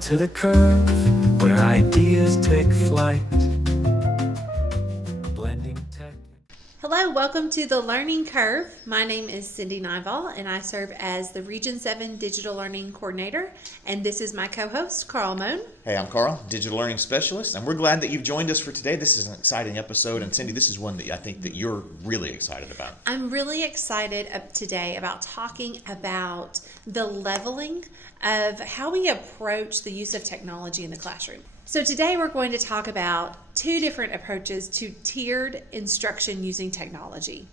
to the curve, where ideas take flight. Blending tech. Hello, welcome to the Learning Curve. My name is Cyndi Nyval, and I serve as the Region 7 Digital Learning Coordinator, and this is my co-host, Carl Moan. Hey, I'm Carl, Digital Learning Specialist, and we're glad that you've joined us for today. This is an exciting episode, and Cyndi, this is one that I think that you're really excited about. I'm really excited today about talking about the leveling of how we approach the use of technology in the classroom. So today we're going to talk about two different approaches to tiered instruction using technology.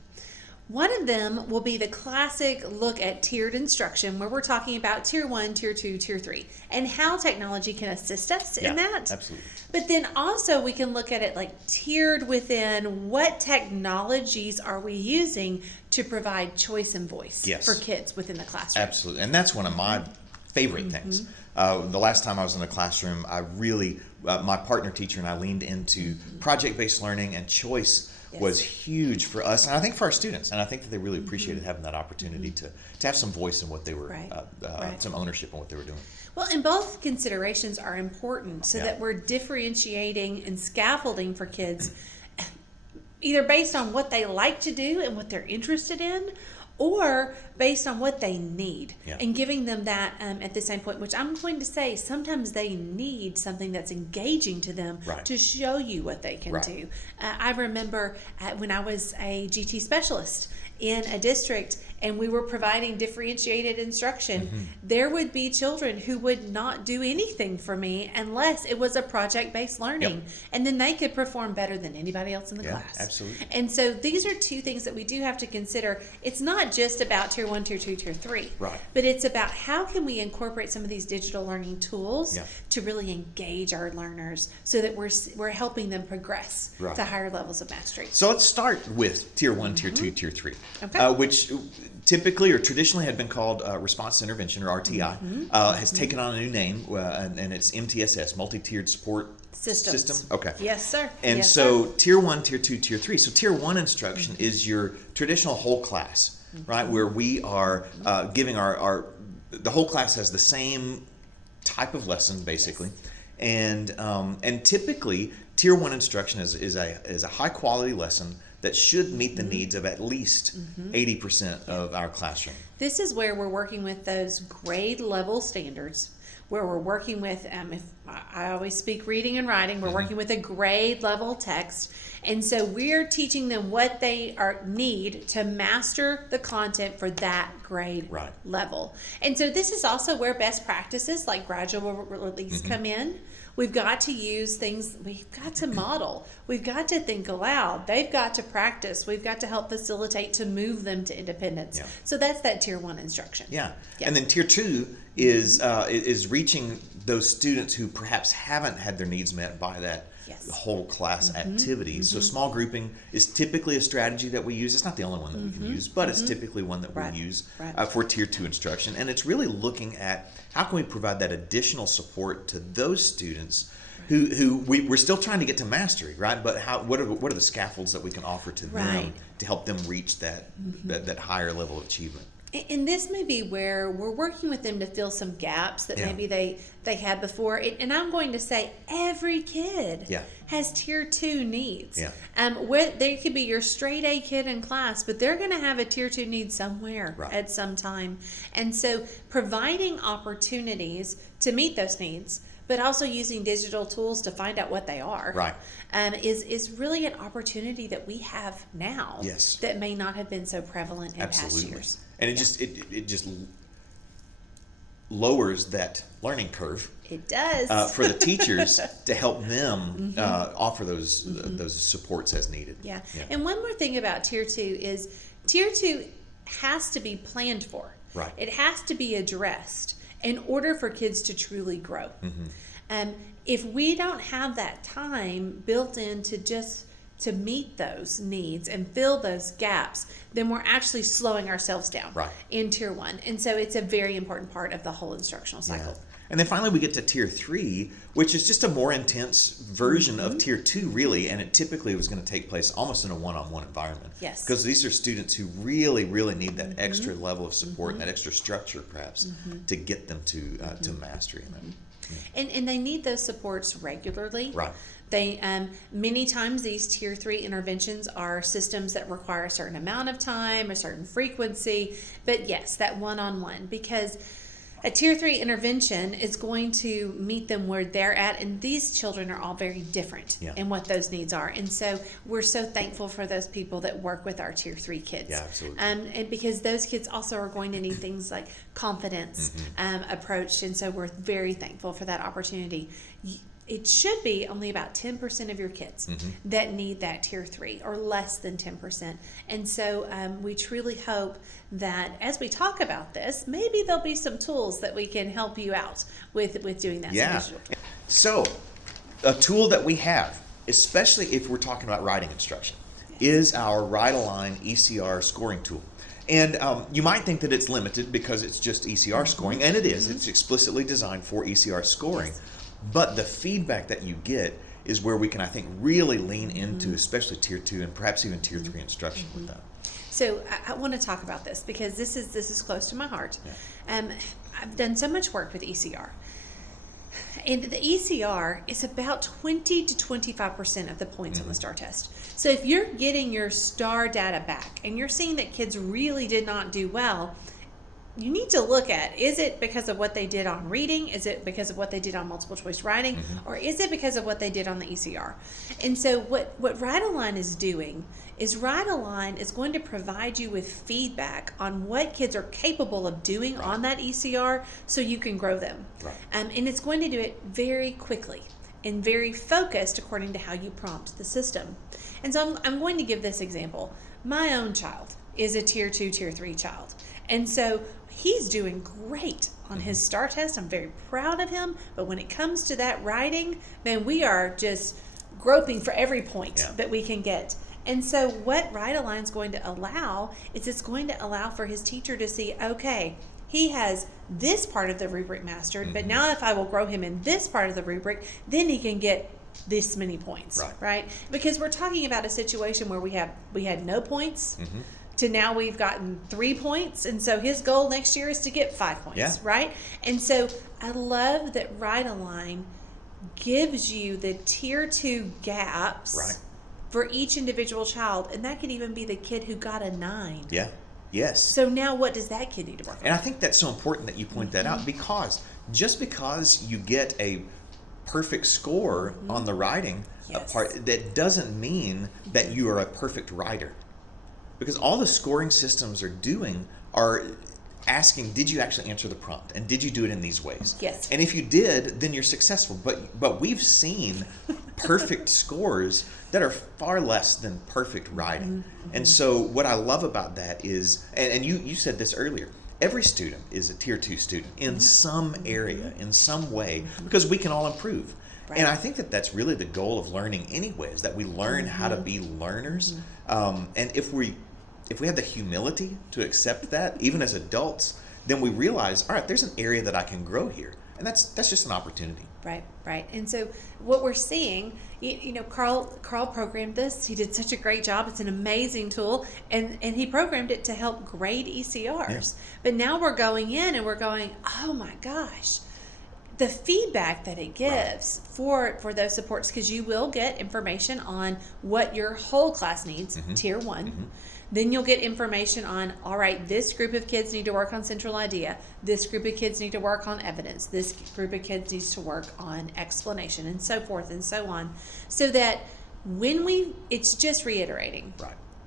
One of them will be the classic look at tiered instruction, where we're talking about tier 1, tier 2, tier 3, and how technology can assist us in that. Absolutely. But then also we can look at it like tiered within what technologies are we using to provide choice and voice for kids within the classroom. Absolutely, and that's one of my favorite things. The last time I was in the classroom, I really, my partner teacher and I leaned into project-based learning, and choice was huge for us, and I think for our students, and I think that they really appreciated having that opportunity to have some voice in what they were, some ownership in what they were doing. Well, and both considerations are important so that we're differentiating and scaffolding for kids either based on what they like to do and what they're interested in, or based on what they need, and giving them that at the same point, which I'm going to say sometimes they need something that's engaging to them to show you what they can do. I remember when I was a GT specialist in a district and we were providing differentiated instruction, there would be children who would not do anything for me unless it was a project-based learning, and then they could perform better than anybody else in the class. Absolutely. And so these are two things that we do have to consider. It's not just about tier 1, tier 2, tier 3, but it's about how can we incorporate some of these digital learning tools to really engage our learners so that we're helping them progress to higher levels of mastery. So let's start with tier 1, tier 2, tier 3, which typically or traditionally had been called response intervention, or RTI, has taken on a new name, and it's MTSS, multi-tiered support system. Okay. Yes, sir. And tier 1, tier 2, tier 3. So tier 1 instruction is your traditional whole class, right? Where we are giving the whole class has the same type of lesson basically, and typically tier 1 instruction is a high quality lesson that should meet the needs of at least 80% of our classroom. This is where we're working with those grade level standards, where we're working with, if I always speak reading and writing, we're working with a grade level text. And so we're teaching them what they need to master the content for that grade level. And so this is also where best practices like gradual release come in. We've got to use things, we've got to model, we've got to think aloud, they've got to practice, we've got to help facilitate to move them to independence. So that's that tier 1 instruction. And then tier 2 is reaching those students who perhaps haven't had their needs met by that whole class activity. So small grouping is typically a strategy that we use. It's not the only one that we can use, but it's typically one that we use for tier 2 instruction. And it's really looking at how can we provide that additional support to those students who we're still trying to get to mastery, right? But what are the scaffolds that we can offer to them to help them reach that higher level of achievement? And this may be where we're working with them to fill some gaps that maybe they had before. And I'm going to say every kid has tier 2 needs. They could be your straight A kid in class, but they're going to have a tier 2 need somewhere at some time. And so providing opportunities to meet those needs, but also using digital tools to find out what they are, is really an opportunity that we have now that may not have been so prevalent in past years. And it just lowers that learning curve. It does for the teachers to help them offer those supports as needed. And one more thing about tier 2 is tier 2 has to be planned for. It has to be addressed in order for kids to truly grow. If we don't have that time built in to meet those needs and fill those gaps, then we're actually slowing ourselves down in tier 1. And so it's a very important part of the whole instructional cycle. And then finally we get to tier 3, which is just a more intense version of tier 2 really, and it typically was going to take place almost in a one-on-one environment. Because these are students who really, really need that extra level of support and that extra structure perhaps to get them to mastery in that. And they need those supports regularly. Right. They many times these tier 3 interventions are systems that require a certain amount of time, a certain frequency, but yes, that one-on-one, because a tier 3 intervention is going to meet them where they're at, and these children are all very different in what those needs are. And so we're so thankful for those people that work with our tier 3 kids. Yeah, absolutely. And because those kids also are going to need things like confidence approached, and so we're very thankful for that opportunity. It should be only about 10% of your kids that need that tier 3, or less than 10%. And so we truly hope that as we talk about this, maybe there'll be some tools that we can help you out with doing that. Yeah. So a tool that we have, especially if we're talking about writing instruction, is our Write Align ECR scoring tool. And you might think that it's limited because it's just ECR scoring, and it is. It's explicitly designed for ECR scoring. Yes. But the feedback that you get is where we can, I think, really lean into, especially tier 2 and perhaps even tier 3 instruction with that. So I want to talk about this because this is close to my heart. Yeah. I've done so much work with ECR. And the ECR is about 20 to 25% of the points on the STAR test. So if you're getting your STAR data back and you're seeing that kids really did not do well, you need to look at, is it because of what they did on reading? Is it because of what they did on multiple choice writing? Or is it because of what they did on the ECR? And so what Write Align is doing is Write Align is going to provide you with feedback on what kids are capable of doing on that ECR so you can grow them. Right. And it's going to do it very quickly and very focused according to how you prompt the system. And so I'm going to give this example. My own child is a tier 2, tier 3 child. And so he's doing great on his STAR test. I'm very proud of him. But when it comes to that writing, man, we are just groping for every point that we can get. And so what Write Align is going to allow is it's going to allow for his teacher to see, okay, he has this part of the rubric mastered, but now if I will grow him in this part of the rubric, then he can get this many points, right? Because we're talking about a situation where we had no points, to now we've gotten 3 points, and so his goal next year is to get 5 points, right? And so I love that Write Align gives you the tier 2 gaps for each individual child, and that could even be the kid who got a 9. Yeah. Yes. So now what does that kid need to work on? And I think that's so important that you point that out, because just because you get a perfect score on the writing part, that doesn't mean that you are a perfect writer. Because all the scoring systems are doing are asking, did you actually answer the prompt? And did you do it in these ways? Yes. And if you did, then you're successful. But we've seen perfect scores that are far less than perfect writing. And so what I love about that is, and you said this earlier, every student is a tier 2 student in some area, in some way, because we can all improve. And I think that that's really the goal of learning anyway, is that we learn how to be learners. And if we have the humility to accept that, even as adults, then we realize, all right, there's an area that I can grow here. And that's just an opportunity. Right. And so what we're seeing, you know, Carl programmed this. He did such a great job. It's an amazing tool. And he programmed it to help grade ECRs. Yeah. But now we're going in and we're going, oh my gosh, the feedback that it gives for those supports, because you will get information on what your whole class needs, tier 1. Then you'll get information on, all right, this group of kids need to work on central idea. This group of kids need to work on evidence. This group of kids needs to work on explanation, and so forth and so on. So that it's just reiterating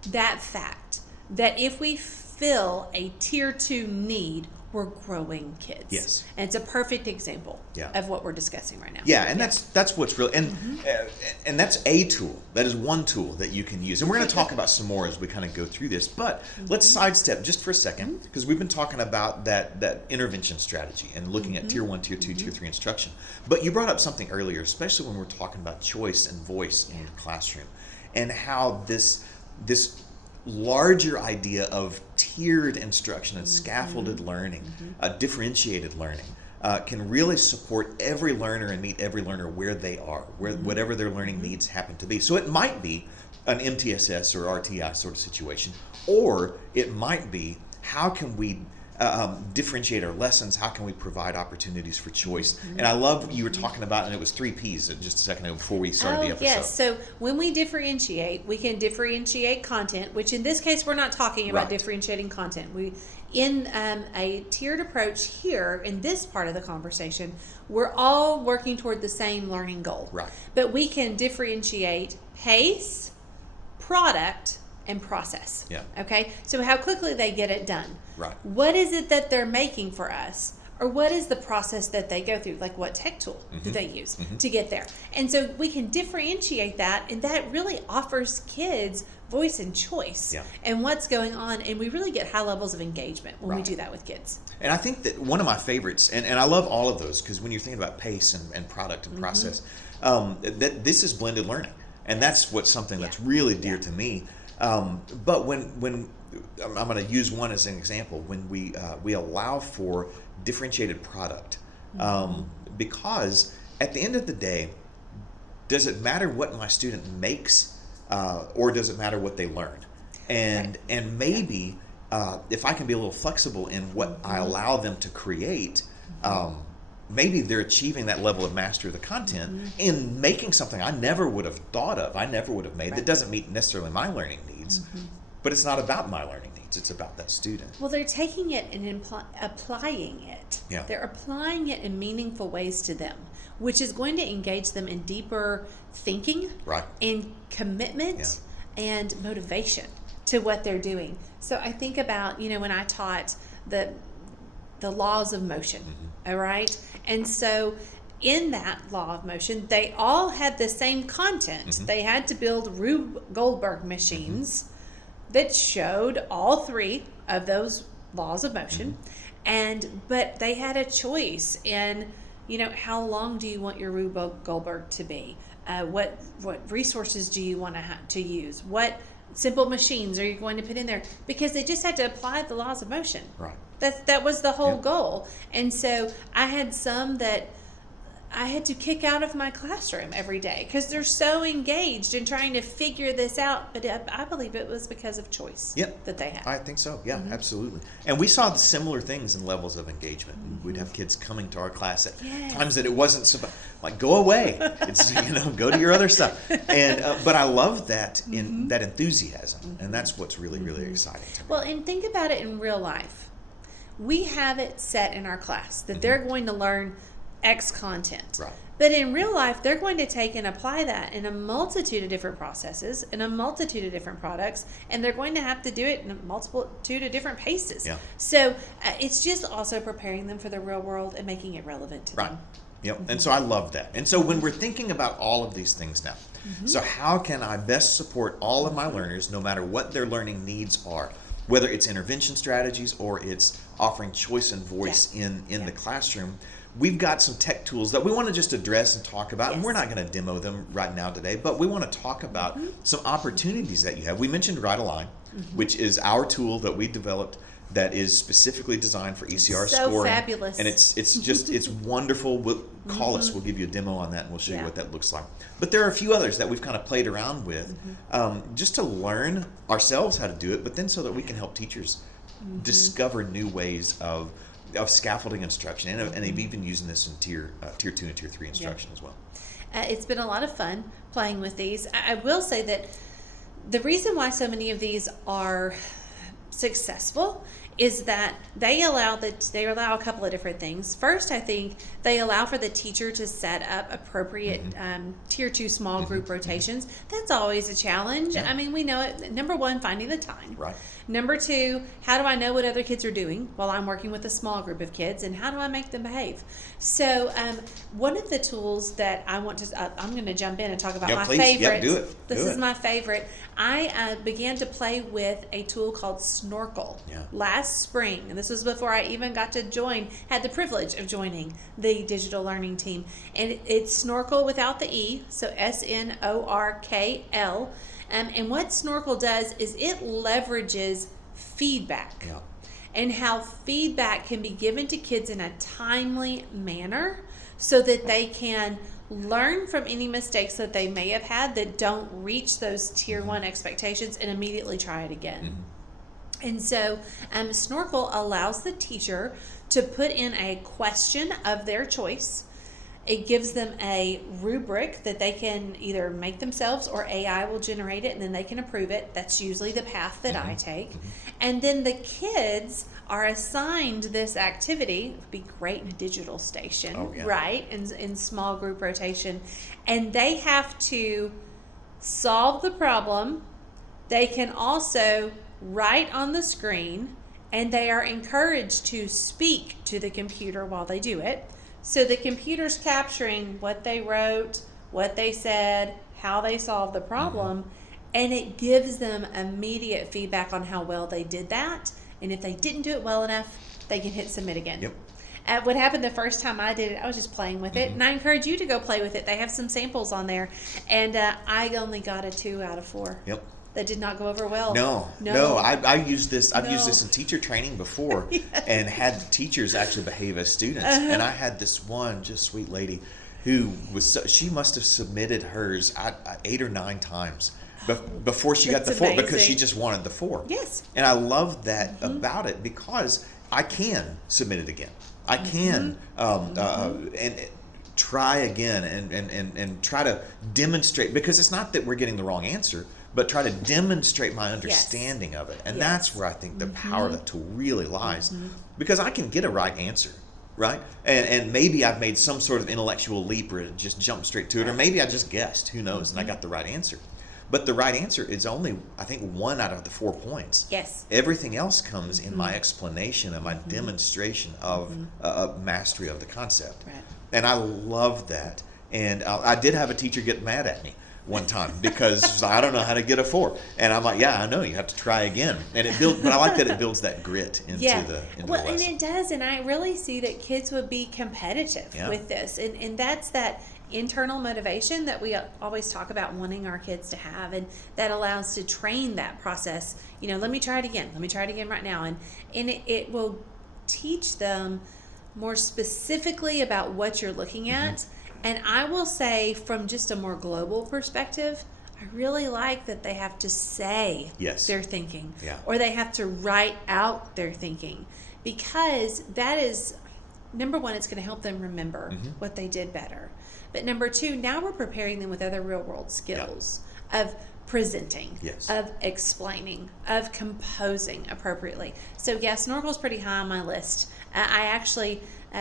that fact that if we fill a tier 2 need, we're growing kids. Yes. And it's a perfect example of what we're discussing right now. Yeah, and that's what's really, and that's a tool. That is one tool that you can use. And we're going to talk about some more as we kind of go through this. But let's sidestep just for a second, because we've been talking about that intervention strategy and looking at tier 1, tier 2, tier 3 instruction. But you brought up something earlier, especially when we're talking about choice and voice in the classroom, and how this larger idea of tiered instruction and scaffolded learning, differentiated learning, can really support every learner and meet every learner where they are, whatever their learning needs happen to be. So it might be an MTSS or RTI sort of situation, or it might be, how can we differentiate our lessons? How can we provide opportunities for choice? And I love you were talking about, and it was 3 Ps just a second ago before we started the episode. Yes. So when we differentiate, we can differentiate content, which in this case, we're not talking about differentiating content. In a tiered approach here, in this part of the conversation, we're all working toward the same learning goal. Right. But we can differentiate pace, product, and process. Yeah. Okay? So how quickly they get it done. Right. What is it that they're making for us? Or what is the process that they go through? Like, what tech tool do they use to get there? And so we can differentiate that, and that really offers kids voice and choice and what's going on, and we really get high levels of engagement when we do that with kids. And I think that one of my favorites, and I love all of those, because when you're thinking about pace and product and process, that this is blended learning, and that's what's something that's really dear to me. But when I'm going to use one as an example, when we allow for differentiated product, because at the end of the day, does it matter what my student makes, or does it matter what they learn? And maybe if I can be a little flexible in what I allow them to create, maybe they're achieving that level of mastery of the content in making something I never would have thought of, I never would have made, that doesn't meet necessarily my learning needs, but it's not about my learning needs, it's about that student. Well, they're taking it and applying it. Yeah. They're applying it in meaningful ways to them, which is going to engage them in deeper thinking and commitment and motivation to what they're doing. So I think about, when I taught the laws of motion, all right? And so in that law of motion, they all had the same content. They had to build Rube Goldberg machines that showed all 3 of those laws of motion. But they had a choice in, how long do you want your Rube Goldberg to be? What resources do you want to use? What simple machines are you going to put in there? Because they just had to apply the laws of motion. Right. That was the whole goal. And so I had some that I had to kick out of my classroom every day because they're so engaged in trying to figure this out. But I believe it was because of choice that they had. I think so. Yeah, absolutely. And we saw similar things in levels of engagement. We'd have kids coming to our class at times that it wasn't so like, go away. It's, go to your other stuff. And but I love that in that enthusiasm. And that's what's really, really exciting to me. Well, and think about it in real life. We have it set in our class that they're going to learn X content. Right. But in real life, they're going to take and apply that in a multitude of different processes, in a multitude of different products, and they're going to have to do it in a multitude of different paces. Yeah. So it's just also preparing them for the real world and making it relevant to them. Yep. And so I love that. And so when we're thinking about all of these things now, so how can I best support all of my learners no matter what their learning needs are? Whether it's intervention strategies or it's offering choice and voice in the classroom, we've got some tech tools that we want to just address and talk about. And we're not going to demo them right now today, but we want to talk about some opportunities that you have. We mentioned Write a Line, which is our tool that we developed that is specifically designed for ECR scoring. So fabulous. And it's wonderful. Call us, we'll give you a demo on that and we'll show you what that looks like. But there are a few others that we've kind of played around with just to learn ourselves how to do it, but then so that we can help teachers discover new ways of scaffolding instruction, and they've even using this in tier 2 and tier 3 instruction as well. It's been a lot of fun playing with these. I will say that the reason why so many of these are successful is that they allow a couple of different things. First, I think they allow for the teacher to set up appropriate tier 2 small group rotations. That's always a challenge. I mean, we know it. Number 1, finding the time. Right. Number 2, how do I know what other kids are doing while I'm working with a small group of kids, and how do I make them behave? So one of the tools that I want to, I'm going to jump in and talk about my favorite. Do it. This is my favorite. I began to play with a tool called Snorkel last spring, and this was before I even got to had the privilege of joining the digital learning team. And it's Snorkel without the E, so SNORKL. And what Snorkel does is it leverages feedback and how feedback can be given to kids in a timely manner so that they can learn from any mistakes that they may have had that don't reach those tier 1 expectations and immediately try it again. And so Snorkel allows the teacher to put in a question of their choice. It gives them a rubric that they can either make themselves or AI will generate it and then they can approve it. That's usually the path that I take. And then the kids are assigned this activity. It would be great in a digital station, right? In small group rotation. And they have to solve the problem. They can also write on the screen, and they are encouraged to speak to the computer while they do it. So the computer's capturing what they wrote, what they said, how they solved the problem, and it gives them immediate feedback on how well they did that. And if they didn't do it well enough, they can hit submit again. Yep. What happened the first time I did it, I was just playing with it, and I encourage you to go play with it. They have some samples on there, and I only got a 2 out of 4. Yep. That did not go over well. No. I use this. I've used this in teacher training before, and had the teachers actually behave as students. And I had this one just sweet lady who was. She must have submitted hers 8 or 9 times before she got the 4 because she just wanted the 4. Yes. And I love that about it because I can submit it again. I can and try again and try to demonstrate, because it's not that we're getting the wrong answer, but try to demonstrate my understanding of it. And that's where I think the power of that tool really lies, because I can get a right answer, right? And maybe I've made some sort of intellectual leap or just jumped straight to it, or maybe I just guessed, who knows, and I got the right answer. But the right answer is only, I think, 1 out of the 4 points. Yes. Everything else comes in my explanation and my demonstration of mastery of the concept. Right. And I love that. And I did have a teacher get mad at me one time because she's like, I don't know how to get a 4. And I'm like, yeah, I know, you have to try again. And it builds, but I like that it builds that grit into the well, lesson. and it does, and I really see that kids would be competitive with this, and that's that internal motivation that we always talk about wanting our kids to have, and that allows to train that process. Let me try it again right now, and it will teach them more specifically about what you're looking at. And I will say, from just a more global perspective, I really like that they have to say their thinking, or they have to write out their thinking, because that is, number one, it's going to help them remember what they did better. But number 2, now we're preparing them with other real world skills of presenting, of explaining, of composing appropriately. So Snorkel's pretty high on my list. I actually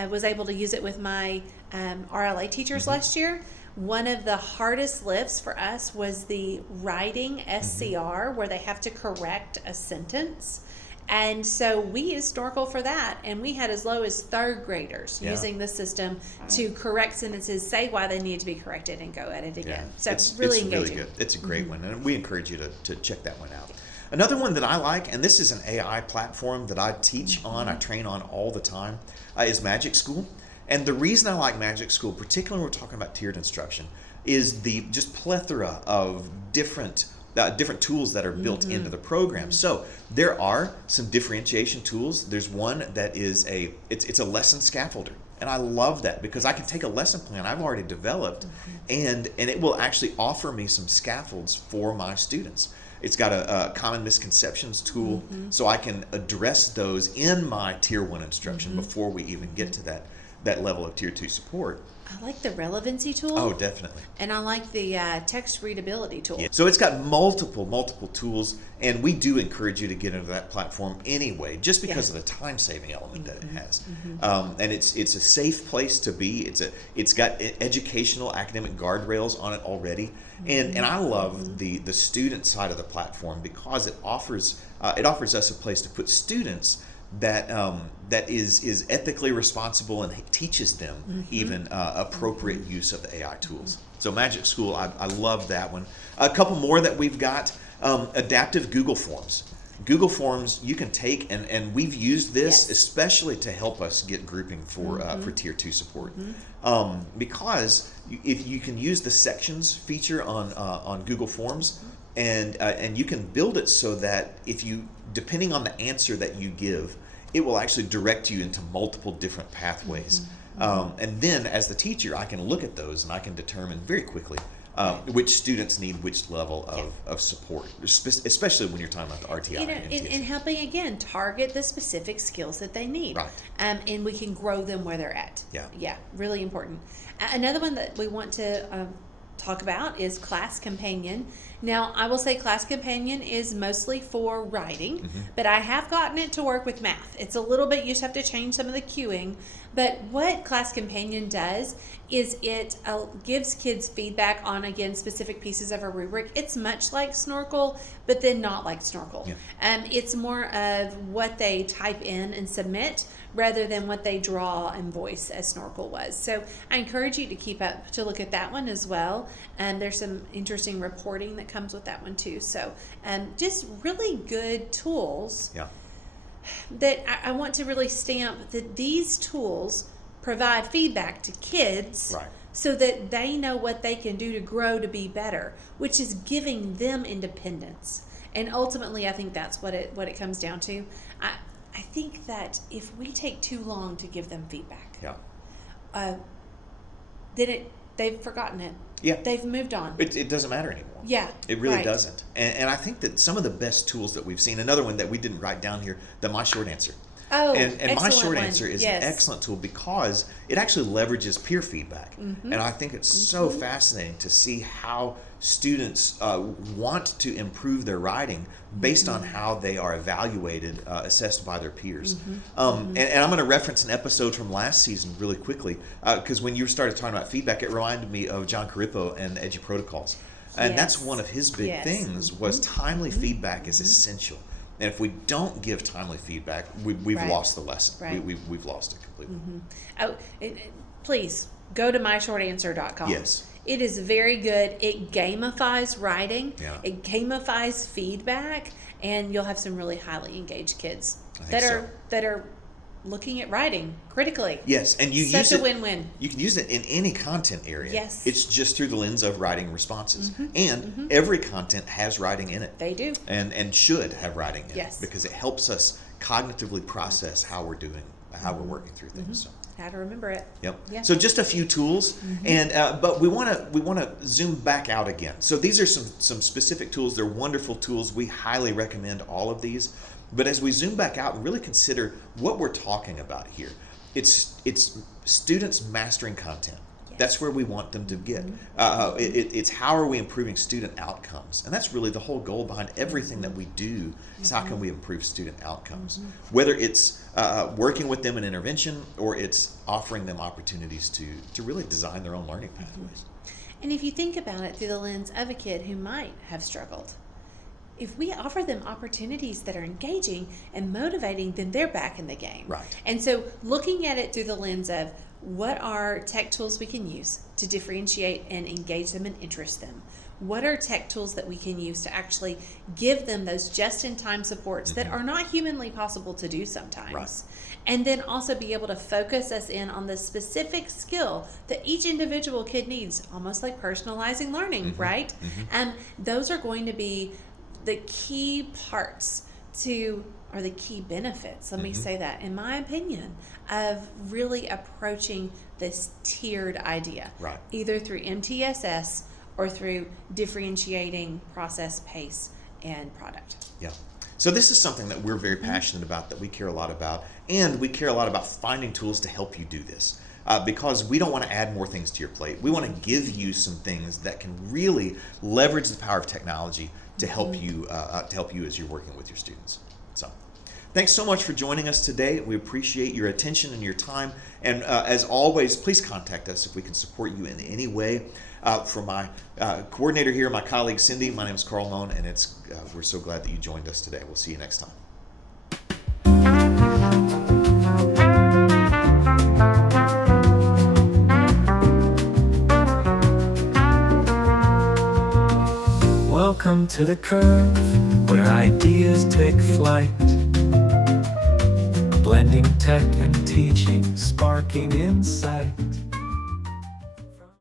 was able to use it with my RLA teachers last year. One of the hardest lifts for us was the writing SCR, where they have to correct a sentence. And so we used Snorkel for that, and we had as low as 3rd graders using the system to correct sentences, say why they needed to be corrected, and go at it again. So it's really engaging. Really good. It's a great one, and we encourage you to check that one out. Another one that I like, and this is an AI platform that I teach on, I train on all the time, is Magic School. And the reason I like Magic School, particularly when we're talking about tiered instruction, is the just plethora of different tools that are built into the program. So there are some differentiation tools. There's one that is it's a lesson scaffolder. And I love that, because I can take a lesson plan I've already developed and it will actually offer me some scaffolds for my students. It's got a common misconceptions tool, so I can address those in my Tier 1 instruction before we even get to that level of Tier 2 support. I like the relevancy tool. Oh, definitely. And I like the text readability tool. Yeah. So it's got multiple tools, and we do encourage you to get into that platform anyway, just because of the time-saving element that it has. And it's a safe place to be. It's got educational, academic guardrails on it already, and I love the student side of the platform, because it offers us a place to put students that is ethically responsible and teaches them even appropriate use of the AI tools. So Magic School, I love that one. A couple more that we've got, adaptive Google Forms. Google Forms you can take, and we've used this especially to help us get grouping for Tier 2 support. Because if you can use the sections feature on Google Forms, and you can build it so that depending on the answer that you give, it will actually direct you into multiple different pathways. And then as the teacher, I can look at those and I can determine very quickly which students need which level of support, especially when you're talking about the RTI. And helping, again, target the specific skills that they need. Right. And we can grow them where they're at. Yeah, really important. Another one that we want to talk about is Class Companion. Now, I will say Class Companion is mostly for writing, but I have gotten it to work with math. It's a little bit, you just have to change some of the cueing, but what Class Companion does is it gives kids feedback on, again, specific pieces of a rubric. It's much like Snorkel, but then not like Snorkel. It's more of what they type in and submit rather than what they draw and voice as Snorkel was. So I encourage you to keep up to look at that one as well. There's some interesting reporting that comes with that one too. So just really good tools that I want to really stamp that these tools provide feedback to kids so that they know what they can do to grow to be better, which is giving them independence. And ultimately, I think that's what it comes down to. I think that if we take too long to give them feedback, then they've forgotten it. They've moved on. It doesn't matter anymore. It really doesn't. And I think that some of the best tools that we've seen, another one that we didn't write down here, the My Short Answer. And My Short Answer is an excellent tool because it actually leverages peer feedback. And I think it's so fascinating to see how students want to improve their writing based on how they are evaluated, assessed by their peers. And I'm going to reference an episode from last season really quickly because when you started talking about feedback, it reminded me of John Carippo and the Edgy Protocols. And that's one of his big things was timely feedback is essential. And if we don't give timely feedback, we've lost the lesson. We've lost it completely. Please go to myshortanswer.com. It is very good. It gamifies writing. It gamifies feedback, and you'll have some really highly engaged kids that are looking at writing critically. And you such use a win-win. You can use it in any content area. It's just through the lens of writing responses. And every content has writing in it. They do. And should have writing in it because it helps us cognitively process how we're doing, how we're working through things. So. How to remember it. So just a few tools, and but we want to zoom back out again. So these are some specific tools. They're wonderful tools. We highly recommend all of these. But as we zoom back out and really consider what we're talking about here, it's students mastering content. That's where we want them to get. It's how are we improving student outcomes, and that's really the whole goal behind everything that we do. Is how can we improve student outcomes, whether it's working with them in intervention or it's offering them opportunities to really design their own learning pathways. And if you think about it through the lens of a kid who might have struggled, if we offer them opportunities that are engaging and motivating, then they're back in the game. And so looking at it through the lens of what are tech tools we can use to differentiate and engage them and interest them? What are tech tools that we can use to actually give them those just-in-time supports that are not humanly possible to do sometimes? And then also be able to focus us in on the specific skill that each individual kid needs, almost like personalizing learning, right? And those are going to be the key parts or the key benefits, let me say that, in my opinion, of really approaching this tiered idea, either through MTSS or through differentiating process, pace, and product. So this is something that we're very passionate about, that we care a lot about, and we care a lot about finding tools to help you do this. Because we don't want to add more things to your plate. We want to give you some things that can really leverage the power of technology to help you as you're working with your students. So, thanks so much for joining us today. We appreciate your attention and your time. And as always, please contact us if we can support you in any way. For my coordinator here, my colleague Cyndi, my name is Carl Moan, and we're so glad that you joined us today. We'll see you next time. Welcome to the curve, where ideas take flight. Blending tech and teaching, sparking insight.